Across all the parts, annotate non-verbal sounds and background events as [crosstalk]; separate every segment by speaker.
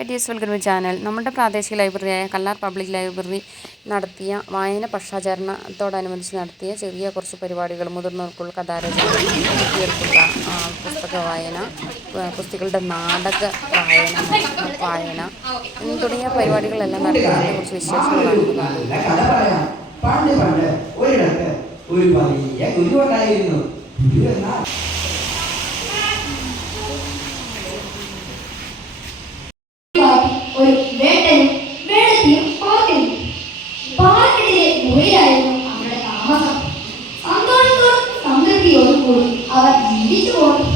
Speaker 1: Is welcome channel നമ്മുടെ പ്രാദേശിക ലൈബ്രറിയായ Kallar public library നടത്തിയ വായന പക്ഷാചരണത്തോടനുബന്ധിച്ച് നടത്തിയ ചെറിയ കുറച്ച് പരിപാടികൾ മുതിർന്നവർക്കുള്ള കഥാരചന കുട്ടികൾക്കുള്ള പുസ്തക വായന കുസ്തികളുടെ നാടക വായന വായന തുടങ്ങിയ പരിപാടികളെല്ലാം നടത്തിയതിനെ കുറിച്ച് വിശേഷങ്ങളാണ്
Speaker 2: ഒരു
Speaker 3: করুন আবার জীবিত করুন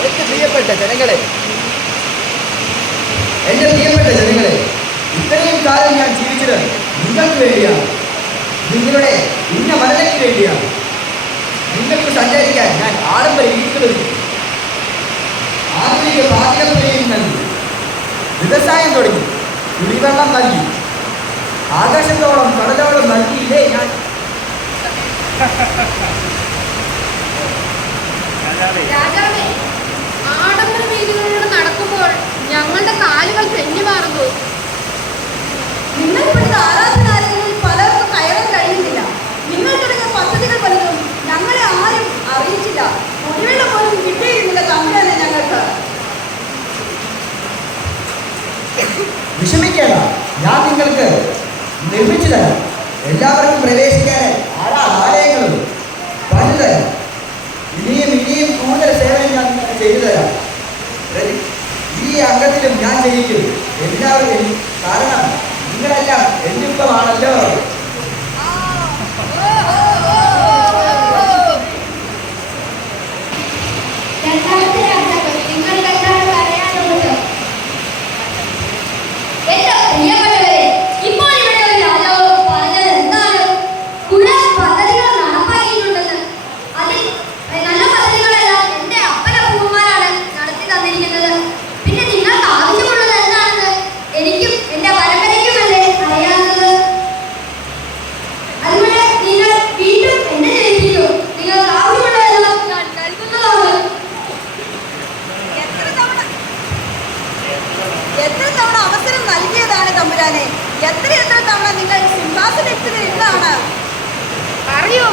Speaker 2: എന്റെ പ്രിയപ്പെട്ട ജനങ്ങളെ എന്റെ പ്രിയപ്പെട്ട ജനങ്ങളെ ഇത്രയും കാലം ഞാൻ ജീവിച്ചത് നിങ്ങൾക്ക് വേണ്ടിയാണ്. നിങ്ങളുടെ ഇന്ന മരണയ്ക്ക് വേണ്ടിയാണ്. നിങ്ങൾക്ക് സഞ്ചരിക്കാൻ ഞാൻ ആഡംബര വീടുകൾ ആധുനിക പാചകപ്പുരയും നൽകി വ്യവസായം തുടങ്ങി കുടിവെള്ളം നൽകി ആകാശത്തോളം കടലോളം നൽകിയില്ലേ ഞാൻ? [laughs]
Speaker 4: രാജാവേ ആഡംബര വീതികളിലൂടെ നടക്കുമ്പോൾ ഞങ്ങളുടെ കാലുകൾ തെന്നി മാറുന്നു.
Speaker 5: നിങ്ങൾ പണിത ആരാധനാലയങ്ങളിൽ പലർക്കും കയറാൻ കഴിയുന്നില്ല. നിങ്ങൾ തുടങ്ങിയ പദ്ധതികൾ പലതും ഞങ്ങളെ ആരും അറിയിച്ചില്ല. കുടിവെള്ളം പോലും കിട്ടിയിരുന്നില്ല തമ്പുരാനെ ഞങ്ങൾക്ക്.
Speaker 2: വിഷമിക്കേണ്ട. ഞാൻ നിങ്ങൾക്ക് നിർമ്മിച്ചു തരാം. എല്ലാവർക്കും പ്രവേശിക്കാൻ ചെയ്തു തരാം ഈ അംഗത്തിലും ഞാൻ ചെയ്യിക്കും എല്ലാവരും കാരണം നിങ്ങളെല്ലാം എന്നിപ്പമാണല്ലോ
Speaker 3: രണ്ടാമത്തെ രാജാവ് നിങ്ങൾക്ക് എന്താണ് പറയാനുള്ളത് എന്റെ പ്രിയപ്പെട്ടവരെ ഇപ്പോൾ ഇവിടെ ഒരു രാജാവ് പറഞ്ഞത് എന്താണ് കുല പദ്ധതികൾ നടപ്പാക്കിയിട്ടുണ്ടെന്ന് അതിൽ നല്ല പദ്ധതികളെല്ലാം എന്റെ അപ്പനപ്പൂമാരാണ് നടത്തി തന്നിരിക്കുന്നത് പിന്നെ നിങ്ങൾക്ക് ആവശ്യമുള്ളത് എന്താണെന്ന് എനിക്കും എന്റെ പരമ്പരയ്ക്കുമല്ലേ അറിയാവുന്നത് അതുകൊണ്ട് നിങ്ങൾ വീണ്ടും എന്നെ ജയിപ്പിക്കൂ നിങ്ങൾക്ക് ആവശ്യമുള്ളതെല്ലാം ഞാൻ നൽകുന്നതാണ്
Speaker 5: എത്ര തവണ എത്ര തവണ അവസരം നൽകിയതാണ് തമ്പുരാനെ എത്ര എത്ര തവണ നിങ്ങൾ സിംഹാസനത്തിൽ ഇരുന്നാണ്
Speaker 4: അറിയോ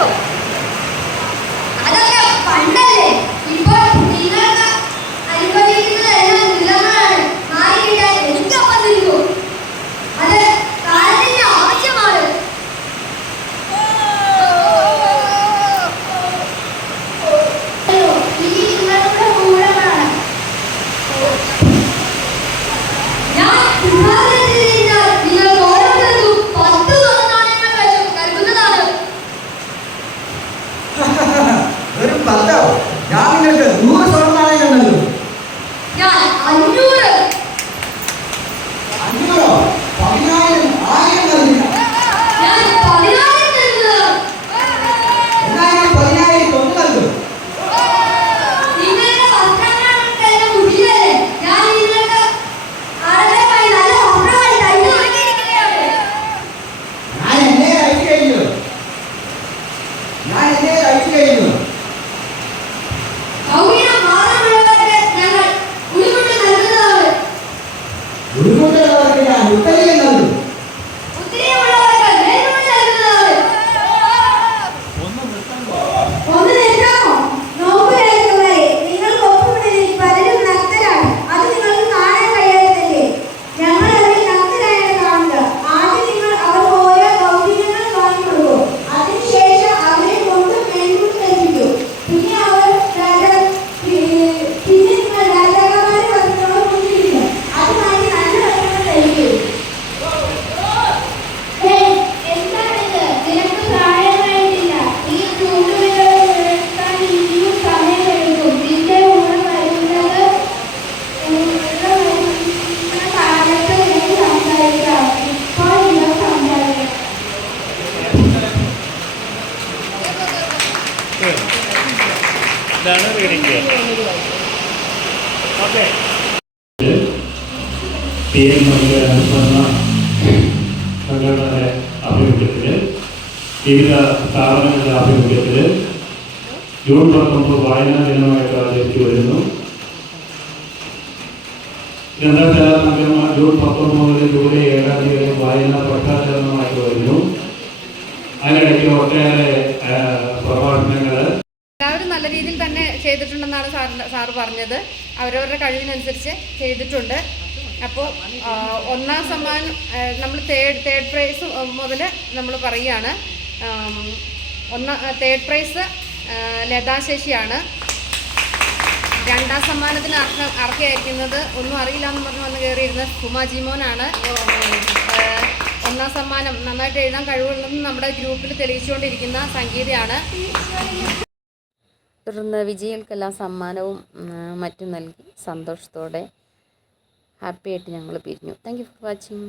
Speaker 2: വെറും പത്തോ ഞാൻ നിങ്ങൾക്ക് നൂറ് സ്വർണ്ണ
Speaker 3: గురుముఖ ఆ
Speaker 6: నిత్య నందు ഇതാണ് റീഡിങ് ഗിയർ ഓക്കെ വിവിധ സ്ഥാപനങ്ങളുടെ ആഭിമുഖ്യത്തിൽ ജൂൺ പത്തൊമ്പത് വായനാ ദിനമായിട്ട് ആചരിച്ചു വരുന്നു. രണ്ടാഴ്ച ജൂൺ പത്തൊമ്പതിൽ ജൂലൈ ഏഴാം തീയതി വായനാ പ്രഖ്യാചരണമായിട്ട് വരുന്നു. അതിനിടയ്ക്ക് ഒട്ടേറെ പ്രഭാഷണങ്ങൾ
Speaker 4: ചെയ്തിട്ടുണ്ടെന്നാണ് സാറിന് സാറ് പറഞ്ഞത്. അവരവരുടെ കഴിവിനനുസരിച്ച് ചെയ്തിട്ടുണ്ട്. അപ്പോൾ ഒന്നാം സമ്മാനം നമ്മൾ തേർഡ് തേർഡ് പ്രൈസ് മുതൽ നമ്മൾ പറയുകയാണ് ഒന്നാം തേർഡ് പ്രൈസ് ലതാ ശശിയാണ് രണ്ടാം സമ്മാനത്തിന് അർഹ അർഹയായിരിക്കുന്നത് ഒന്നും അറിയില്ല എന്ന് പറഞ്ഞ് വന്ന് കയറിയിരുന്ന കുമാ ജിമോനാണ്. ഒന്നാം സമ്മാനം നന്നായിട്ട് എഴുതാൻ കഴിവുള്ളതെന്ന് നമ്മുടെ ഗ്രൂപ്പിൽ തെളിയിച്ചുകൊണ്ടിരിക്കുന്ന സംഗീതയാണ്.
Speaker 1: തുടർന്ന് വിജയികൾക്കെല്ലാം സമ്മാനവും മറ്റും നൽകി സന്തോഷത്തോടെ ഹാപ്പിയായിട്ട് ഞങ്ങൾ പിരിഞ്ഞു. Thank for watching